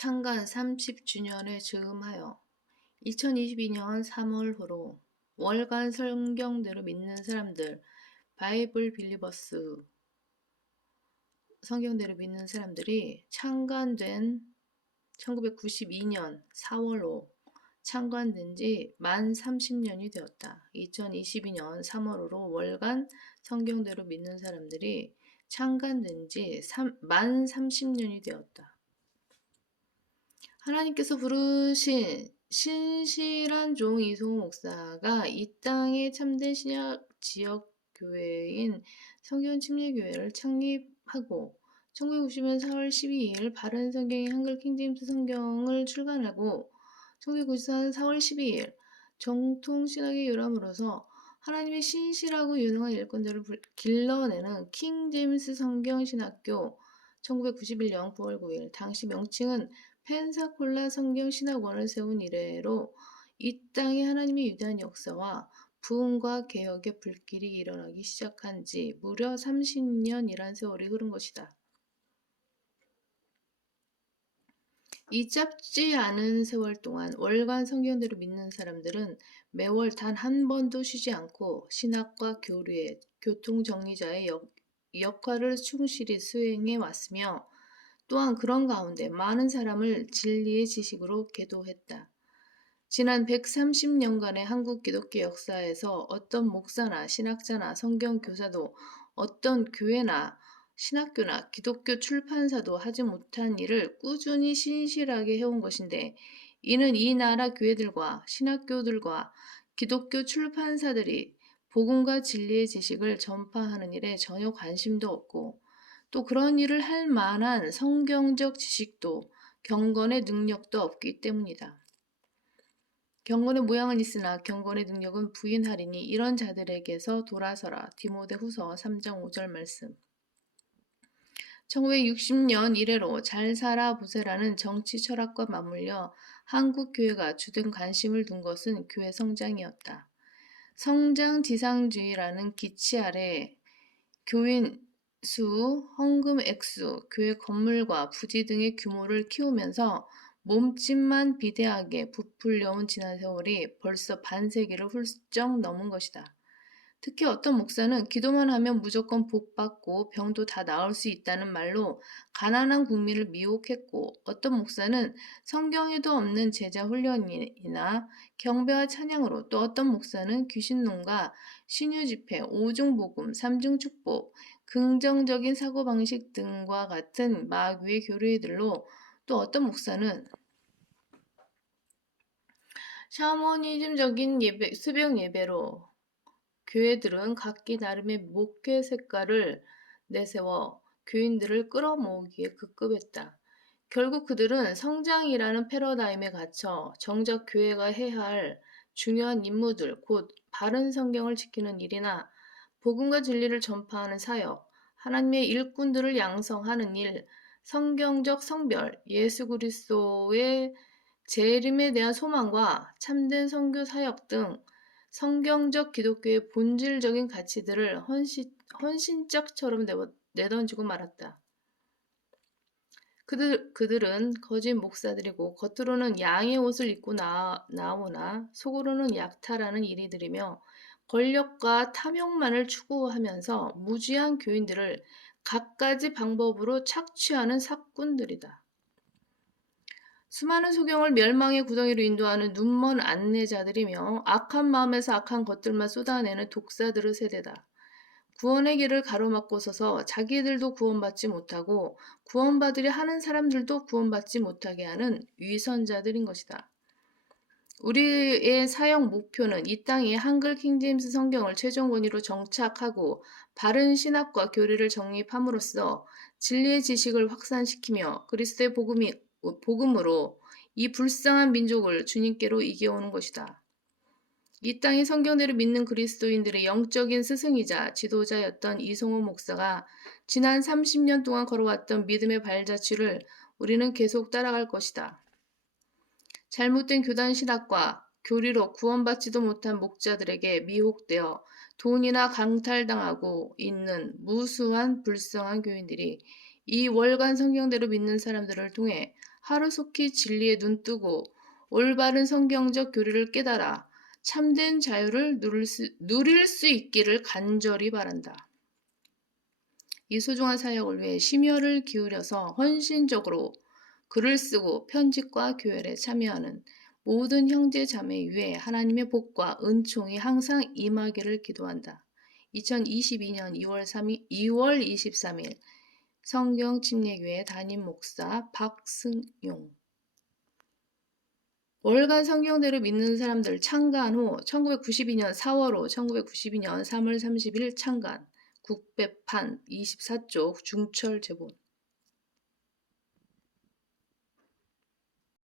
창간 30주년에 즈음하여 2022년 3월호로 월간 성경대로 믿는 사람들 바이블 빌리버스 성경대로 믿는 사람들이 창간된 1992년 4월로 창간된 지 만 30년이 되었다. 2022년 3월호로 월간 성경대로 믿는 사람들이 창간된 지 만 30년이 되었다. 하나님께서 부르신 신실한 종 이송호 목사가 이 땅의 참된 신약 지역 교회인 성경 침례교회를 창립하고 1990년 4월 12일 바른 성경의 한글 킹제임스 성경을 출간하고 1994년 4월 12일 정통 신학의 요람으로서 하나님의 신실하고 유능한 일꾼들을 길러내는 킹제임스 성경 신학교 1991년 9월 9일 당시 명칭은 펜사콜라 성경 신학원을 세운 이래로 이 땅에 하나님의 위대한 역사와 부흥과 개혁의 불길이 일어나기 시작한 지 무려 30년이란 세월이 흐른 것이다. 이 짧지 않은 세월 동안 월간 성경대로 믿는 사람들은 매월 단 한 번도 쉬지 않고 신학과 교류의 교통정리자의 역할을 충실히 수행해 왔으며 또한 그런 가운데 많은 사람을 진리의 지식으로 계도했다. 지난 130년간의 한국 기독교 역사에서 어떤 목사나 신학자나 성경교사도 어떤 교회나 신학교나 기독교 출판사도 하지 못한 일을 꾸준히 신실하게 해온 것인데 이는 이 나라 교회들과 신학교들과 기독교 출판사들이 복음과 진리의 지식을 전파하는 일에 전혀 관심도 없고 또 그런 일을 할 만한 성경적 지식도 경건의 능력도 없기 때문이다. 경건의 모양은 있으나 경건의 능력은 부인하리니 이런 자들에게서 돌아서라. 디모데후서 3장 5절 말씀. 1960년 이래로 잘 살아 보세라는 정치 철학과 맞물려 한국 교회가 주된 관심을 둔 것은 교회 성장이었다. 성장 지상주의라는 기치 아래 교인 수, 헌금 액수, 교회 건물과 부지 등의 규모를 키우면서 몸집만 비대하게 부풀려온 지난 세월이 벌써 반세기를 훌쩍 넘은 것이다. 특히 어떤 목사는 기도만 하면 무조건 복받고 병도 다 나을 수 있다는 말로 가난한 국민을 미혹했고 어떤 목사는 성경에도 없는 제자 훈련이나 경배와 찬양으로 또 어떤 목사는 귀신농가, 신유집회, 오중복음, 삼중축복, 긍정적인 사고방식 등과 같은 마귀의 교리들로 또 어떤 목사는 샤머니즘적인 수병 예배로 교회들은 각기 나름의 목회 색깔을 내세워 교인들을 끌어모으기에 급급했다. 결국 그들은 성장이라는 패러다임에 갇혀 정작 교회가 해야 할 중요한 임무들, 곧 바른 성경을 지키는 일이나 복음과 진리를 전파하는 사역, 하나님의 일꾼들을 양성하는 일, 성경적 성별, 예수 그리스도의 재림에 대한 소망과 참된 선교 사역 등 성경적 기독교의 본질적인 가치들을 헌신짝처럼 내던지고 말았다. 그들은 거짓 목사들이고 겉으로는 양의 옷을 입고 나오나 속으로는 약탈하는 일이들이며 권력과 탐욕만을 추구하면서 무지한 교인들을 갖가지 방법으로 착취하는 사꾼들이다. 수많은 소경을 멸망의 구덩이로 인도하는 눈먼 안내자들이며 악한 마음에서 악한 것들만 쏟아내는 독사들의 세대다. 구원의 길을 가로막고 서서 자기들도 구원받지 못하고 구원받으려 하는 사람들도 구원받지 못하게 하는 위선자들인 것이다. 우리의 사역 목표는 이 땅에 한글 킹제임스 성경을 최종 권위로 정착하고 바른 신학과 교리를 정립함으로써 진리의 지식을 확산시키며 그리스도의 복음으로 이 불쌍한 민족을 주님께로 이겨오는 것이다. 이 땅의 성경대로 믿는 그리스도인들의 영적인 스승이자 지도자였던 이송호 목사가 지난 30년 동안 걸어왔던 믿음의 발자취를 우리는 계속 따라갈 것이다. 잘못된 교단 신학과 교리로 구원받지도 못한 목자들에게 미혹되어 돈이나 강탈당하고 있는 무수한 불쌍한 교인들이 이 월간 성경대로 믿는 사람들을 통해 하루속히 진리에 눈뜨고 올바른 성경적 교리를 깨달아 참된 자유를 누릴 수 있기를 간절히 바란다. 이 소중한 사역을 위해 심혈을 기울여서 헌신적으로 글을 쓰고 편집과 교열에 참여하는 모든 형제 자매 위에 하나님의 복과 은총이 항상 임하기를 기도한다. 2022년 2월 23일 성경침례교회 담임 목사 박승용. 월간 성경대로 믿는 사람들 창간 후 1992년 4월호 1992년 3월 30일 창간 국배판 24쪽 중철 제본